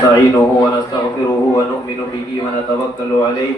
ونستعينه ونستغفره ونؤمن به ونتوكل عليه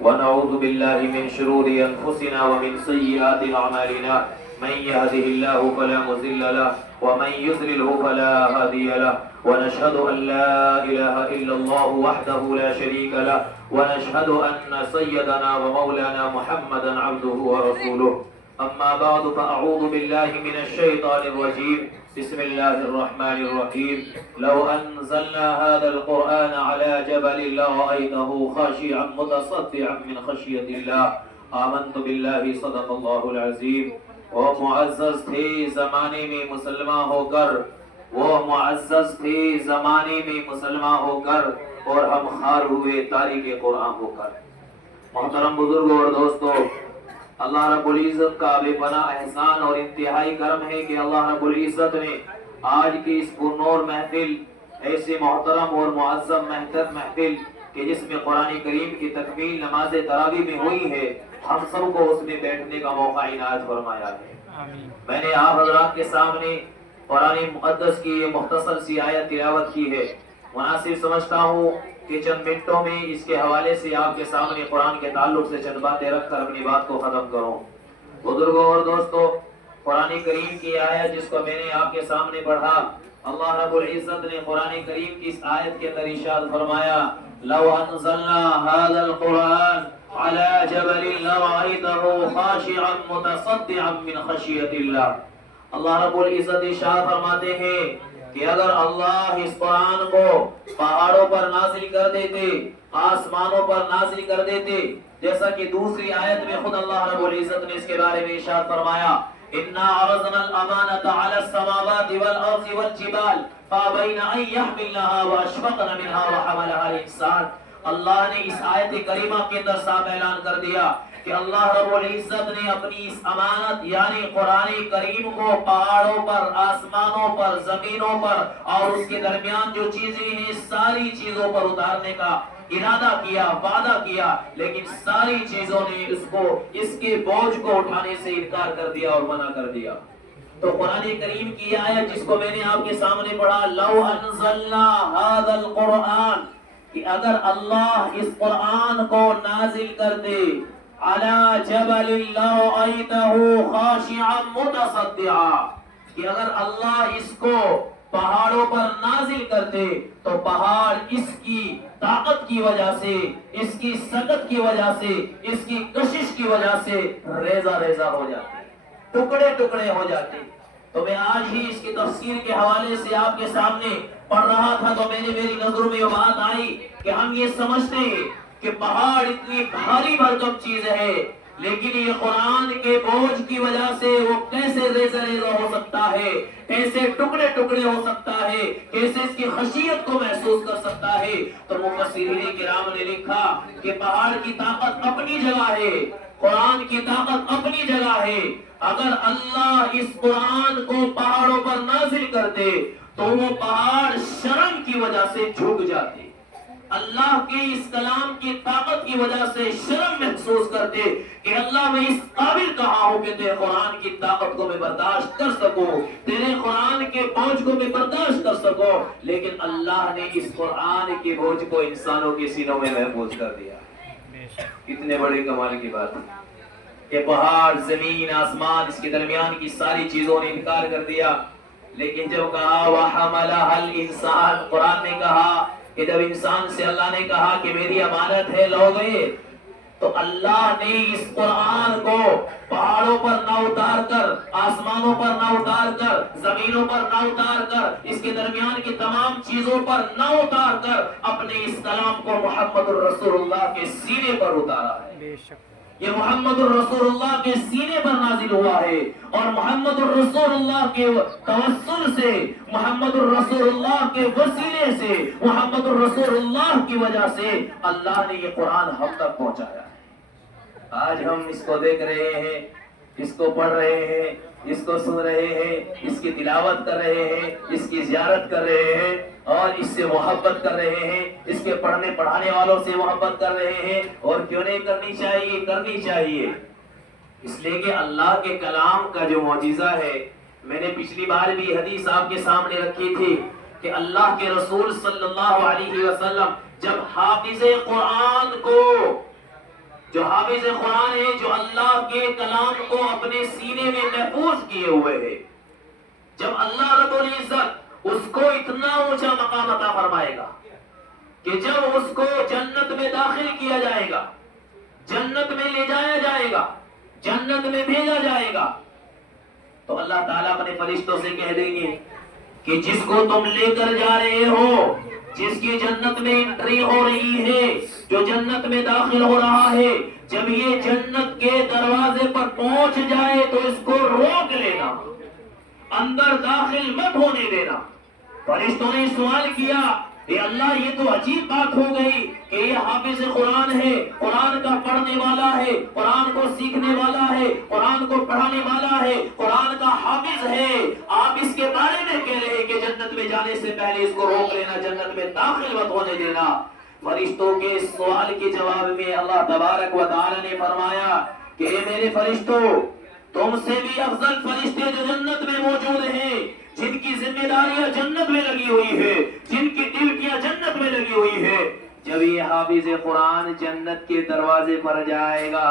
ونعوذ بالله من شرور أنفسنا ومن سيئات أعمالنا من يهده الله فلا مضل له ومن يضلل فلا هادي له ونشهد أن لا إله إلا الله وحده لا شريك له ونشهد أن سيدنا ومولانا محمدا عبده ورسوله أما بعد فأعوذ بالله من الشيطان الرجيم بسم الله الرحمن الرحيم لو أنزلنا هذا القرآن على جبل لرأيته خاشعا متصدعا من خشية الله آمنت بالله صدق الله العظيم. وہ معزز تھے زمانے میں مسلمان ہو کر، وہ معزز تھے زمانے میں مسلمان ہو کر، اور ہم خار ہوئے تاریخ قرآن ہو کر. محترم بزرگوں اور دوستو، اللہ رب العزت کا بے پناہ احسان اور انتہائی کرم ہے کہ اللہ رب العزت نے آج کی اس پرنور محفل، ایسے محترم اور معظم محفل کہ جس میں قرآن کریم کی تکمیل نماز تراویح میں ہوئی ہے، ہم سب کو اس میں بیٹھنے کا موقع عنایت فرمایا ہے. میں نے آپ حضرات کے سامنے قرآن مقدس کی یہ مختصر سی آیت تلاوت کی ہے. مناسب سمجھتا ہوں کہ چند منٹوں میں اس کے حوالے سے آپ کے سامنے قرآن کے تعلق سے چند باتیں رکھ کر اپنی بات کو ختم کروں. بزرگوں اور دوستو، قرآن کریم کی آیت جس کو میں نے آپ کے سامنے پڑھا، اللہ رب العزت نے قرآن کریم کی اس آیت کے اندر ارشاد فرمایا لو انزلنا هذا القرآن على جبل لرأيته خاشعا متصدعا من خشية الله. اللہ رب العزت ارشاد فرماتے ہیں کہ اگر اللہ اس قرآن کو پہاڑوں پر نازل کر دیتے، آسمانوں پر نازل کر دیتے، جیسا کہ دوسری آیت میں خود اللہ رب العزت نے اس کے بارے میں ارشاد فرمایا اِنَّا عَرَضْنَا الْأَمَانَةَ عَلَى السَّمَاوَاتِ وَالْأَرْضِ وَالْجِبَالِ فَأَبَيْنَ أَن يَحْمِلْنَهَا وَأَشْفَقْنَ مِنْهَا وَحَمَلَهَا الْإِنسَانُ. اللہ نے اس آیت کریمہ کے اندر صاف اعلان کر دیا کہ اللہ رب العزت نے اپنی اس امانت یعنی قرآن کریم کو پہاڑوں پر، آسمانوں پر، زمینوں پر اور اس کے درمیان جو چیزیں ہیں ساری چیزوں پر اتارنے کا ارادہ کیا، وعدہ کیا، لیکن ساری چیزوں نے اس کے بوجھ کو اٹھانے سے انکار کر دیا اور منع کر دیا. تو قرآن کریم کی آیت جس کو میں نے آپ کے سامنے پڑھا لو انزلنا هذا القرآن، کہ اگر اللہ اس قرآن کو نازل کرتے علی جبل لرأیته خاشعا متصدعا، کہ اگر اللہ اس کو پہاڑوں پر نازل کرتے تو پہاڑ اس کی طاقت کی وجہ سے، اس کی سکت کی وجہ سے، اس کی کشش کی وجہ سے ریزہ ریزہ ہو جاتے، ٹکڑے ٹکڑے ہو جاتے. تو میں آج ہی اس کی تفسیر کے حوالے سے آپ کے سامنے پڑھ رہا تھا تو میری نظروں میں یہ بات آئی کہ ہم یہ سمجھتے ہیں کہ پہاڑ اتنی بھاری بھرکم چیز ہے، لیکن یہ قرآن کے بوجھ کی وجہ سے وہ کیسے ریزہ ریزہ ہو سکتا ہے، کیسے ٹکڑے ٹکڑے ہو سکتا ہے، کیسے اس کی خشیت کو محسوس کر سکتا ہے. تو مفسرین کرام نے لکھا کہ پہاڑ کی طاقت اپنی جگہ ہے، قرآن کی طاقت اپنی جگہ ہے. اگر اللہ اس قرآن کو پہاڑوں پر نازل کرتے تو وہ پہاڑ شرم کی وجہ سے جھک جاتے، اللہ کے اس کلام کی طاقت کی وجہ سے شرم محسوس کرتے کہ اللہ میں اس قابل کہاں ہوں کہ تیرے قرآن کی طاقت کو میں برداشت کر سکوں، تیرے قرآن کے بوجھ کو میں برداشت کر سکوں. لیکن اللہ نے اس قرآن کے بوجھ کو انسانوں کے سینوں میں محفوظ کر دیا. کتنے بڑے کمال کی بات ہے کہ پہاڑ، زمین، آسمان، اس کے درمیان کی ساری چیزوں نے انکار کر دیا. لیکن جب کہا وَحَمَلَهَا الْإِنسَانُ، قرآن نے کہا کہ جب انسان سے اللہ نے کہا کہ میری امانت ہے لو گئے، تو اللہ نے اس قرآن کو پہاڑوں پر نہ اتار کر، آسمانوں پر نہ اتار کر، زمینوں پر نہ اتار کر، اس کے درمیان کی تمام چیزوں پر نہ اتار کر اپنے اس کلام کو محمد الرسول اللہ کے سینے پر اتارا ہے. یہ محمد الرسول اللہ کے سینے پر نازل ہوا ہے، اور محمد الرسول اللہ کے توسل سے، محمد الرسول اللہ کے وسیلے سے، محمد الرسول اللہ کی وجہ سے اللہ نے یہ قرآن ہم تک پہنچایا ہے. آج ہم اس کو دیکھ رہے ہیں، اس کو پڑھ رہے ہیں، اس کو سن رہے ہیں، اس کی تلاوت کر رہے ہیں، اس کی زیارت کر رہے ہیں اور اس سے محبت کر رہے ہیں، اس کے پڑھنے پڑھانے والوں سے محبت کر رہے ہیں. اور کیوں نہیں کرنی چاہیے؟ کرنی چاہیے، اس لیے کہ اللہ کے کلام کا جو معجزہ ہے، میں نے پچھلی بار بھی حدیث آپ کے سامنے رکھی تھی کہ اللہ کے رسول صلی اللہ علیہ وسلم جب حافظ قرآن کو، جو حافظ قرآن ہے، جو اللہ کے کلام کو اپنے سینے میں محفوظ کیے ہوئے ہے، جب اللہ رب العزت اس کو اتنا اونچا مقام عطا فرمائے گا کہ جب اس کو جنت میں داخل کیا جائے گا، جنت میں لے جایا جائے گا، جنت میں بھیجا جائے گا، تو اللہ تعالیٰ اپنے فرشتوں سے کہہ دیں گے کہ جس کو تم لے کر جا رہے ہو، جس کی جنت میں انٹری ہو رہی ہے، جو جنت میں داخل ہو رہا ہے، جب یہ جنت کے دروازے پر پہنچ جائے تو اس کو روک لینا، اندر داخل مت ہونے دینا۔ فرشتوں نے سوال کیا کہ اللہ یہ تو عجیب بات ہو گئی کہ یہ حافظ قرآن ہے، قرآن کا پڑھنے والا ہے، قرآن کو سیکھنے والا ہے، قرآن کو پڑھانے والا ہے، قرآن کا حافظ ہے، آپ اس کے بارے میں کہہ رہے ہیں کہ جنت میں جانے سے پہلے اس کو روک لینا، جنت میں داخل مت ہونے دینا۔ فرشتوں کے سوال کے جواب میں اللہ تبارک و تعالی نے فرمایا کہ اے میرے فرشتوں، تم سے بھی افضل فرشتے جو جنت میں موجود ہیں، جن کی ذمہ داریاں جنت میں لگی ہوئی ہے، جن کی ڈیوٹیاں جنت میں لگی ہوئی ہے، جب یہ حافظ قرآن جنت کے دروازے پر جائے گا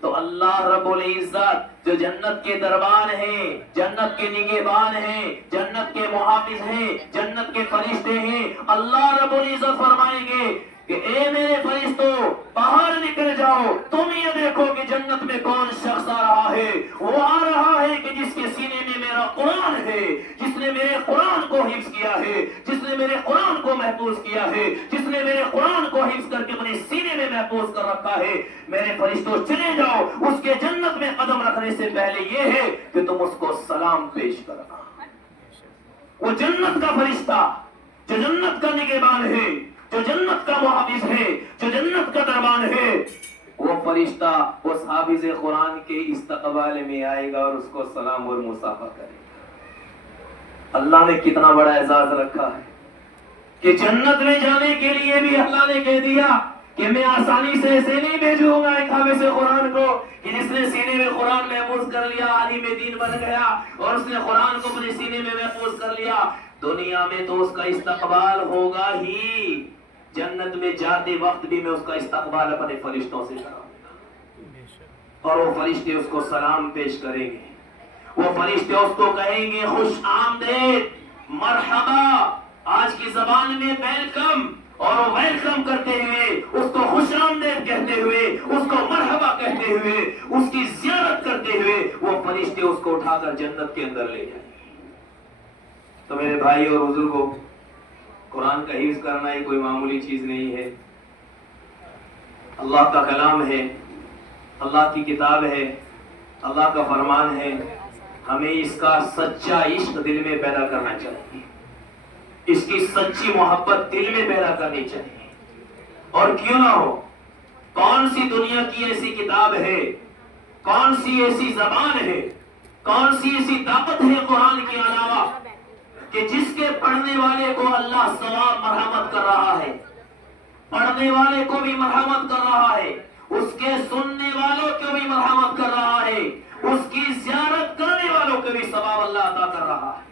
تو اللہ رب العزت جو جنت کے دربان ہیں، جنت کے نگہبان ہیں، جنت کے محافظ ہیں، جنت کے فرشتے ہیں، اللہ رب العزت فرمائیں گے کہ اے میرے فرشتوں، باہر نکل جاؤ، تم یہ دیکھو کہ جنت میں کون شخص آ رہا ہے۔ وہ آ رہا ہے کہ جس کے سینے میں میرا قرآن ہے، جس نے میرے قرآن کو حفظ کیا ہے، جس نے میرے قرآن کو محفوظ کیا ہے، جس نے میرے قرآن کو حفظ کر کے اپنے سینے میں محفوظ کر رکھا ہے۔ میرے فرشتوں چلے جاؤ، اس کے جنت میں قدم رکھنے سے پہلے یہ ہے کہ تم اس کو سلام پیش کرنا۔ وہ جنت کا فرشتہ جو جنت کا نگہبان ہے، جو جنت کا محافظ ہے، جو جنت کا دربان ہے، وہ فرشتہ اس حافظ قرآن کے استقبال میں آئے گا اور اس کو سلام اور مصافحہ کرے گا۔ اللہ نے کتنا بڑا اعزاز رکھا ہے کہ جنت میں جانے کے لیے بھی اللہ نے کہہ دیا کہ میں آسانی سے ایسے نہیں بھیجوں گا ایک حافظ قرآن کو کہ جس نے سینے میں قرآن محفوظ کر لیا، عالم دین بن گیا اور اس نے قرآن کو اپنے سینے میں محفوظ کر لیا۔ دنیا میں تو اس کا استقبال ہوگا ہی، جنت میں جاتے وقت بھی میں اس کا استقبال اپنے فرشتوں سے کراؤں گا، اور وہ فرشتے اس کو سلام پیش کریں گے، وہ فرشتے اس کو کہیں گے خوش آمدید، مرحبا، آج کی زبان میں ویلکم، اور وہ ویلکم کرتے ہوئے، اس کو خوش آمدید کہتے ہوئے، اس کو مرحبا کہتے ہوئے، اس کی زیارت کرتے ہوئے وہ فرشتے اس کو اٹھا کر جنت کے اندر لے جائیں گے۔ تو میرے بھائی اور بزرگوں، قرآن کا حفظ کرنا ہی کوئی معمولی چیز نہیں ہے، اللہ کا کلام ہے، اللہ کی کتاب ہے، اللہ کا فرمان ہے، ہمیں اس کا سچا عشق دل میں پیدا کرنا چاہیے، اس کی سچی محبت دل میں پیدا کرنی چاہیے۔ اور کیوں نہ ہو، کون سی دنیا کی ایسی کتاب ہے، کون سی ایسی زبان ہے، کون سی ایسی طاقت ہے قرآن کے علاوہ کہ جس کے پڑھنے والے کو اللہ ثواب مرحمت کر رہا ہے، پڑھنے والے کو بھی مرحمت کر رہا ہے، اس کے سننے والوں کو بھی مرحمت کر رہا ہے، اس کی زیارت کرنے والوں کو بھی ثواب اللہ عطا کر رہا ہے۔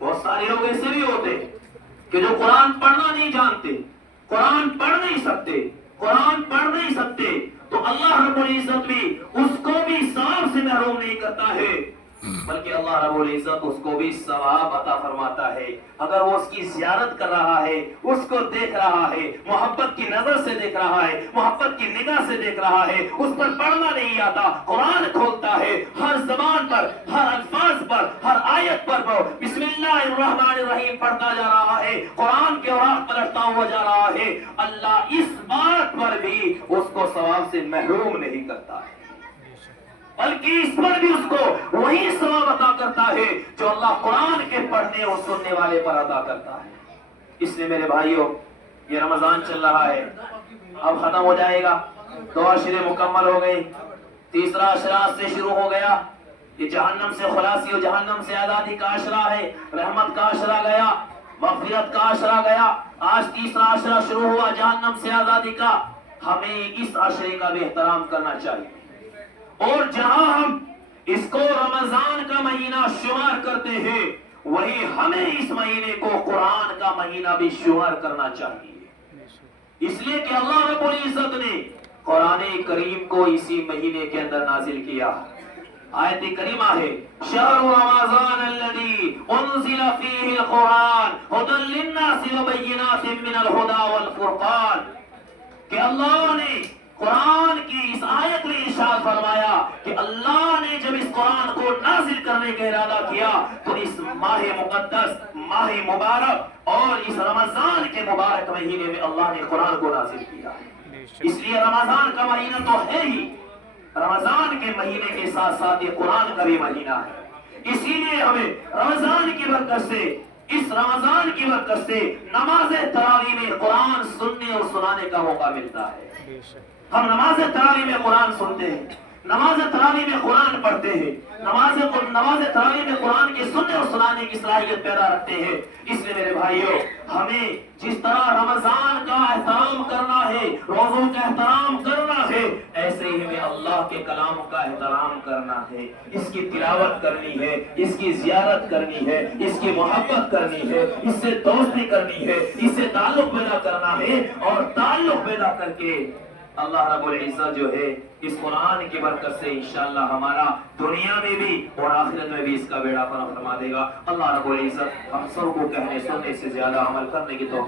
بہت سارے لوگ ایسے بھی ہوتے کہ جو قرآن پڑھنا نہیں جانتے، قرآن پڑھ نہیں سکتے، قرآن پڑھ نہیں سکتے، تو اللہ رب العزت بھی اس کو بھی ثواب سے محروم نہیں کرتا ہے، بلکہ اللہ رب العزت اس کو بھی ثواب عطا فرماتا ہے۔ اگر وہ اس کی زیارت کر رہا ہے، اس کو دیکھ رہا ہے، محبت کی نظر سے دیکھ رہا ہے، محبت کی نگاہ سے دیکھ رہا ہے، اس پر پڑھنا نہیں آتا، قرآن کھولتا ہے، ہر زبان پر، ہر الفاظ پر، ہر آیت پر وہ بسم اللہ الرحمن الرحیم پڑھتا جا رہا ہے، قرآن کے اوراق پلٹتا ہوا جا رہا ہے، اللہ اس بات پر بھی اس کو ثواب سے محروم نہیں کرتا ہے، بلکہ اس پر بھی اس کو وہی ثواب عطا کرتا ہے جو اللہ قرآن کے پڑھنے اور سننے والے پر عطا کرتا ہے۔ اس لیے میرے بھائیوں، یہ رمضان چل رہا ہے، اب ختم ہو جائے گا، 2 عشرے مکمل ہو گئے، تیسرا عشرہ سے شروع ہو گیا، یہ جہنم سے خلاصی اور جہنم سے آزادی کا عشرہ ہے، رحمت کا عشرہ گیا، مغفرت کا عشرہ گیا، آج تیسرا عشرہ شروع ہوا جہنم سے آزادی کا۔ ہمیں اس عشرے کا بھی احترام کرنا چاہیے، اور جہاں ہم اس کو رمضان کا مہینہ شمار کرتے ہیں وہی ہمیں اس مہینے کو قرآن کا مہینہ بھی شمار کرنا چاہیے، اس لیے کہ اللہ رب العزت نے قرآن کریم کو اسی مہینے کے اندر نازل کیا۔ آیت کریمہ ہے شہر رمضان الذی انزل فیہ القرآن ھدی للناس وبینات من الھدی والفرقان، کہ اللہ نے قرآن کی اس آیت میں ارشاد فرمایا کہ اللہ نے جب اس قرآن کو نازل کرنے کا ارادہ کیا تو اس ماہ مقدس، ماہ مبارک اور اس رمضان کے مبارک مہینے میں اللہ نے قرآن کو نازل کیا۔ اس لیے رمضان کا مہینہ تو ہے ہی، رمضان کے مہینے کے ساتھ ساتھ یہ قرآن کا بھی مہینہ ہے، اسی لیے ہمیں رمضان کی برکت سے، اس رمضان کی برکت سے نماز تراویح میں قرآن سننے اور سنانے کا موقع ملتا ہے۔ ہم نماز تراویح میں قرآن سنتے ہیں، نماز تراویح میں قرآن پڑھتے ہیں، نماز تراویح میں قرآن کے سننے اور سنانے کی صلاحیت پیدا رکھتے ہیں۔ اس لیے میرے بھائیوں، ہمیں جس طرح رمضان کا احترام کرنا ہے، روزوں کا احترام کرنا ہے، ایسے ہی ہمیں اللہ کے کلام کا احترام کرنا ہے، اس کی تلاوت کرنی ہے، اس کی زیارت کرنی ہے، اس کی محبت کرنی ہے، اس سے دوستی کرنی ہے، اس سے تعلق پیدا کرنا ہے، اور تعلق پیدا کر کے اللہ رب العزت جو ہے اس قرآن کی برکت سے انشاءاللہ ہمارا دنیا میں بھی اور آخرت میں بھی اس کا بیڑا فرما دے گا۔ اللہ رب العزت ہم سب کو کہنے سننے سے زیادہ عمل کرنے کی توفیق